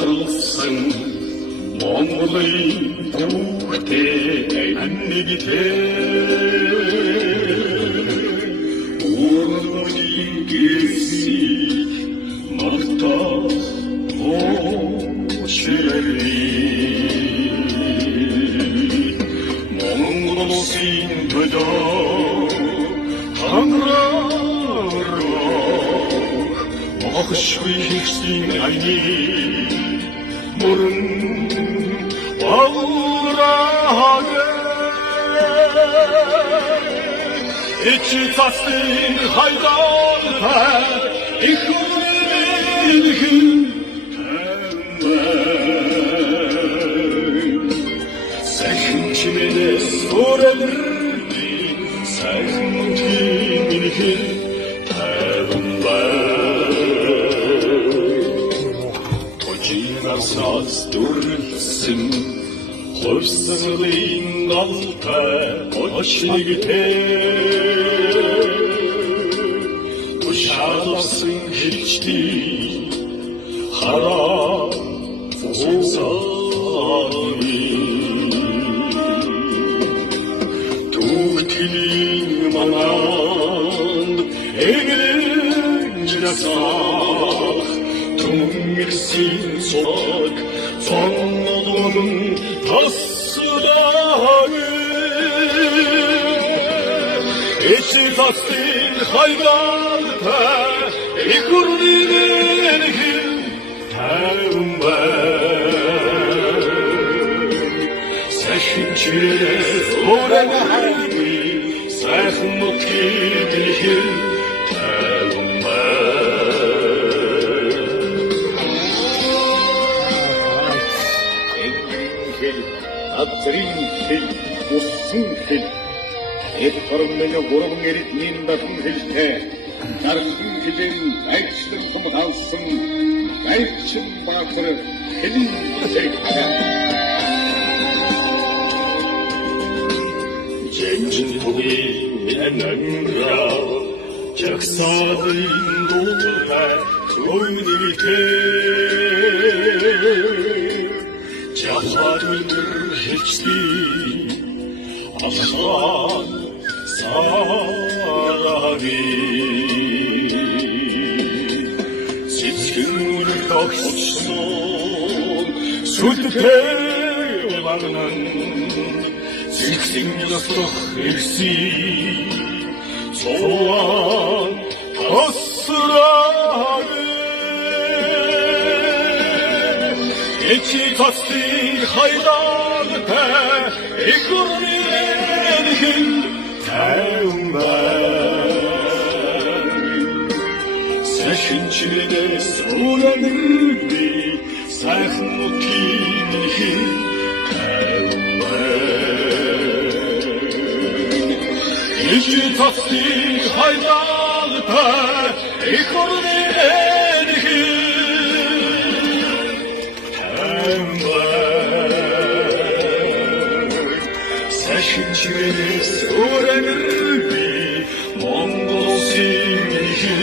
шарласан Монголын түүхтэй аннигтэй Урмын гисийг мартах Монгол улсын төлөө хангаарах Мохшгүй хийхсийн айны мөрөн багураа Ичи цастын хайдалтай их үнэлхэн Сайхан чимэнээс өрөлрөний сайхан мөнхийн минхэн Очинасаас дүрлсэн хөрсөлийн галтай очнигтэй Тушаалсан хилчдий хараа зусааны Түүхтийн мананд эгэнжнасах Түмэрсийн сорог цоннолон таслагы Ичи цастын хайгалтай их үрнинэнхэн тайван бай Сайхан чимээс өрөг хайгүй сайхан мөнхийн минхэн тайван Азрын хэл, усан хэл, эдгэрмэн гурван эрдмийн батан хэлтэй, дархан хэлэн гайчлан хумгаалсан, гайчин баатар хэлэн зэрэгтэн. Жэнжин туги минэнэнра, чаксаадын дуултай, түйнэлтэй. Жахарын хичдий алхан сараги Сэтгэн тогтсон сүлтэй багнан Зэгсэн ястах ирсий цоан тасраги Ичи цастын хайдалтай их үрнинэнхэн тайван бай Сайхан чимэнээс өрөлрөний сайхан мөнхийн минхэн тайван бай Ичи цастын хайдалтай их үрнинэнхэн Сайхан чимэнээс өрөлрөний Монгол улсын минхэн